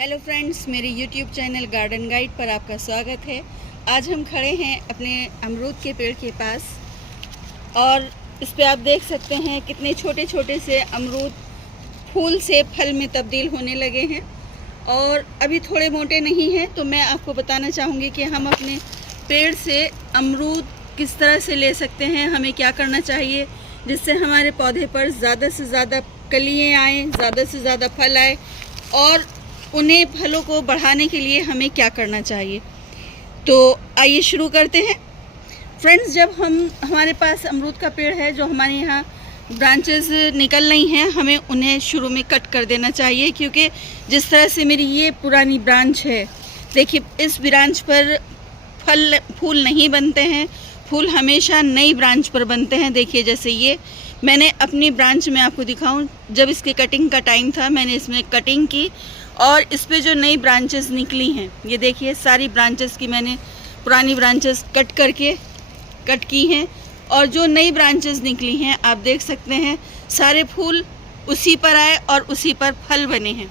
Hello friends, मेरे YouTube channel garden guide पर आपका स्वागत है। आज हम खड़े हैं अपने अमरूद के पेड़ के पास और इस पे आप देख सकते हैं कितने छोटे छोटे से अमरूद फूल से फल में तब्दील होने लगे हैं और अभी थोड़े मोटे नहीं हैं। तो मैं आपको बताना चाहूँगी कि हम अपने पेड़ से अमरूद किस तरह से ले सकते हैं, हमें क्या करना चाहिए जिससे हमारे पौधे पर ज़्यादा से ज़्यादा कलियाँ आएँ, ज़्यादा से ज़्यादा फल आए और उन्हें फलों को बढ़ाने के लिए हमें क्या करना चाहिए। तो आइए शुरू करते हैं। फ्रेंड्स, जब हमारे पास अमरूद का पेड़ है, जो हमारे यहाँ ब्रांचेस निकल रही हैं, हमें उन्हें शुरू में कट कर देना चाहिए, क्योंकि जिस तरह से मेरी ये पुरानी ब्रांच है, देखिए इस ब्रांच पर फूल नहीं बनते हैं। फूल हमेशा नई ब्रांच पर बनते हैं। देखिए जैसे ये मैंने अपनी ब्रांच में आपको दिखाऊं, जब इसके कटिंग का टाइम था मैंने इसमें कटिंग की और इस पे जो नई ब्रांचेस निकली हैं, ये देखिए सारी ब्रांचेस की मैंने पुरानी ब्रांचेस कट की हैं और जो नई ब्रांचेस निकली हैं आप देख सकते हैं सारे फूल उसी पर आए और उसी पर फल बने हैं।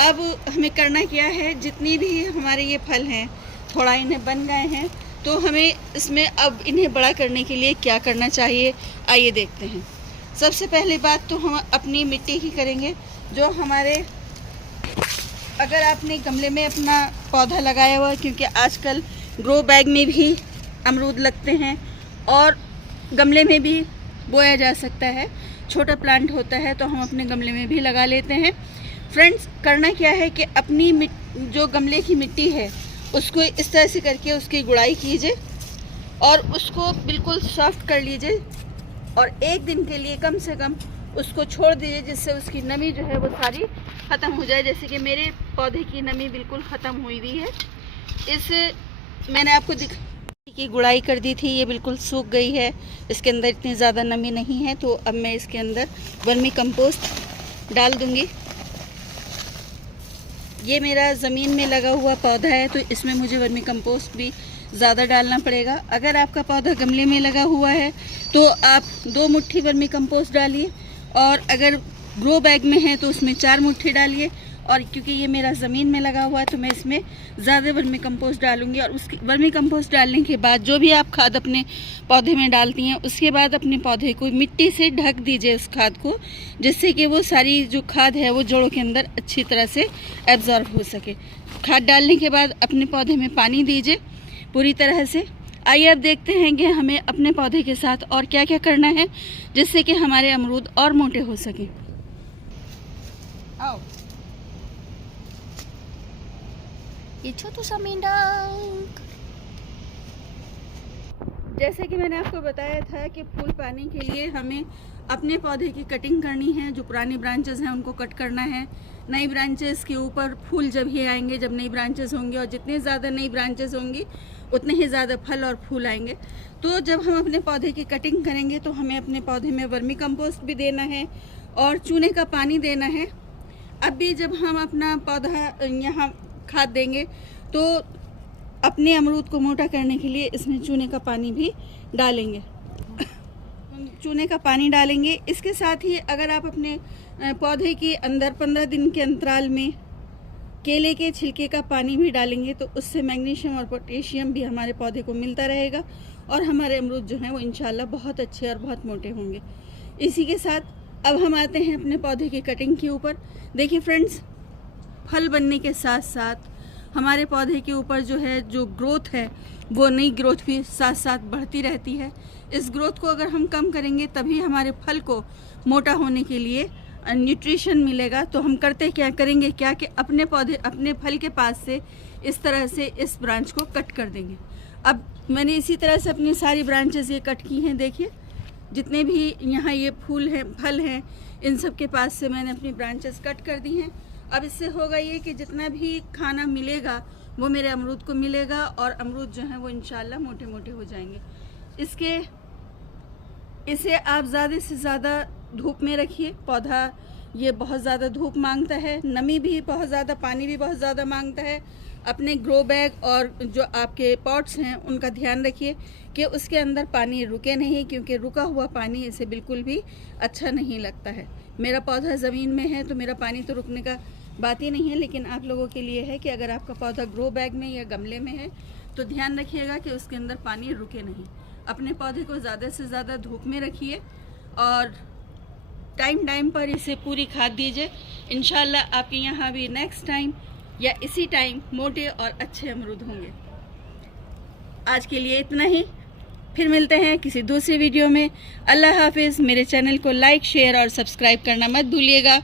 अब हमें करना क्या है, जितनी भी हमारे ये फल हैं थोड़ा इन्हें बन गए हैं, तो हमें इसमें अब इन्हें बड़ा करने के लिए क्या करना चाहिए, आइए देखते हैं। सबसे पहली बात तो हम अपनी मिट्टी की करेंगे। जो हमारे, अगर आपने गमले में अपना पौधा लगाया हुआ है, क्योंकि आजकल ग्रो बैग में भी अमरूद लगते हैं और गमले में भी बोया जा सकता है, छोटा प्लांट होता है तो हम अपने गमले में भी लगा लेते हैं। फ्रेंड्स, करना क्या है कि अपनी जो गमले की मिट्टी है उसको इस तरह से करके उसकी गुड़ाई कीजिए और उसको बिल्कुल सॉफ्ट कर लीजिए और एक दिन के लिए कम से कम उसको छोड़ दीजिए, जिससे उसकी नमी जो है वो सारी ख़त्म हो जाए। जैसे कि मेरे पौधे की नमी बिल्कुल ख़त्म हुई हुई है। मैंने आपको की गुड़ाई कर दी थी, ये बिल्कुल सूख गई है, इसके अंदर इतनी ज़्यादा नमी नहीं है। तो अब मैं इसके अंदर वर्मी कंपोस्ट डाल दूँगी। ये मेरा ज़मीन में लगा हुआ पौधा है तो इसमें मुझे वर्मी कंपोस्ट भी ज़्यादा डालना पड़ेगा। अगर आपका पौधा गमले में लगा हुआ है तो आप 2 मुट्ठी वर्मी कंपोस्ट डालिए और अगर ग्रो बैग में है तो उसमें 4 मुट्ठी डालिए। और क्योंकि ये मेरा ज़मीन में लगा हुआ है तो मैं इसमें ज़्यादा वर्मी कंपोस्ट डालूंगी। और उसकी वर्मी कंपोस्ट डालने के बाद जो भी आप खाद अपने पौधे में डालती हैं, उसके बाद अपने पौधे को मिट्टी से ढक दीजिए उस खाद को, जिससे कि वो सारी जो खाद है वो जड़ों के अंदर अच्छी तरह से एब्जॉर्ब हो सके। खाद डालने के बाद अपने पौधे में पानी दीजिए पूरी तरह से। आइए अब देखते हैं कि हमें अपने पौधे के साथ और क्या क्या करना है जिससे कि हमारे अमरूद और मोटे हो सकें। आओ, ये छोटू सा मेंढक। जैसे कि मैंने आपको बताया था कि फूल पाने के लिए हमें अपने पौधे की कटिंग करनी है। जो पुरानी ब्रांचेस हैं उनको कट करना है। नई ब्रांचेस के ऊपर फूल जब ही आएंगे, जब नई ब्रांचेस होंगी, और जितने ज़्यादा नई ब्रांचेस होंगी उतने ही ज़्यादा फल और फूल आएंगे। तो जब हम अपने पौधे की कटिंग करेंगे तो हमें अपने पौधे में वर्मी कंपोस्ट भी देना है और चूने का पानी देना है। अब भी जब हम अपना पौधा यहाँ खाद देंगे तो अपने अमरूद को मोटा करने के लिए इसमें चूने का पानी भी डालेंगे। चूने का पानी डालेंगे। इसके साथ ही अगर आप अपने पौधे के अंदर 15 दिन के अंतराल में केले के छिलके का पानी भी डालेंगे तो उससे मैग्नीशियम और पोटेशियम भी हमारे पौधे को मिलता रहेगा और हमारे अमरूद जो हैं वो इंशाल्लाह बहुत अच्छे और बहुत मोटे होंगे। इसी के साथ अब हम आते हैं अपने पौधे की कटिंग के ऊपर। देखिए फ्रेंड्स, फल बनने के साथ साथ हमारे पौधे के ऊपर जो है जो ग्रोथ है वो नई ग्रोथ भी साथ साथ बढ़ती रहती है। इस ग्रोथ को अगर हम कम करेंगे तभी हमारे फल को मोटा होने के लिए न्यूट्रिशन मिलेगा। तो हम करेंगे क्या कि अपने पौधे, अपने फल के पास से इस तरह से इस ब्रांच को कट कर देंगे। अब मैंने इसी तरह से अपनी सारी ब्रांचेस ये कट की हैं। देखिए जितने भी यहाँ ये फूल हैं, फल हैं, इन सब के पास से मैंने अपनी ब्रांचेस कट कर दी हैं। अब इससे होगा ये कि जितना भी खाना मिलेगा वो मेरे अमरूद को मिलेगा और अमरूद जो हैं वो इंशाल्लाह मोटे मोटे हो जाएंगे। इसे आप ज़्यादा से ज़्यादा धूप में रखिए। पौधा ये बहुत ज़्यादा धूप मांगता है, नमी भी बहुत ज़्यादा, पानी भी बहुत ज़्यादा मांगता है। अपने ग्रो बैग और जो आपके पॉट्स हैं उनका ध्यान रखिए कि उसके अंदर पानी रुके नहीं, क्योंकि रुका हुआ पानी इसे बिल्कुल भी अच्छा नहीं लगता है। मेरा पौधा ज़मीन में है तो मेरा पानी तो रुकने का बात ही नहीं है, लेकिन आप लोगों के लिए है कि अगर आपका पौधा ग्रो बैग में या गमले में है तो ध्यान रखिएगा कि उसके अंदर पानी रुके नहीं। अपने पौधे को ज़्यादा से ज़्यादा धूप में रखिए और टाइम टाइम पर इसे पूरी खाद दीजिए। इंशाल्लाह आपके यहाँ भी नेक्स्ट टाइम या इसी टाइम मोटे और अच्छे अमरूद होंगे। आज के लिए इतना ही, फिर मिलते हैं किसी दूसरी वीडियो में। अल्लाह हाफिज़। मेरे चैनल को लाइक, शेयर और सब्सक्राइब करना मत भूलिएगा।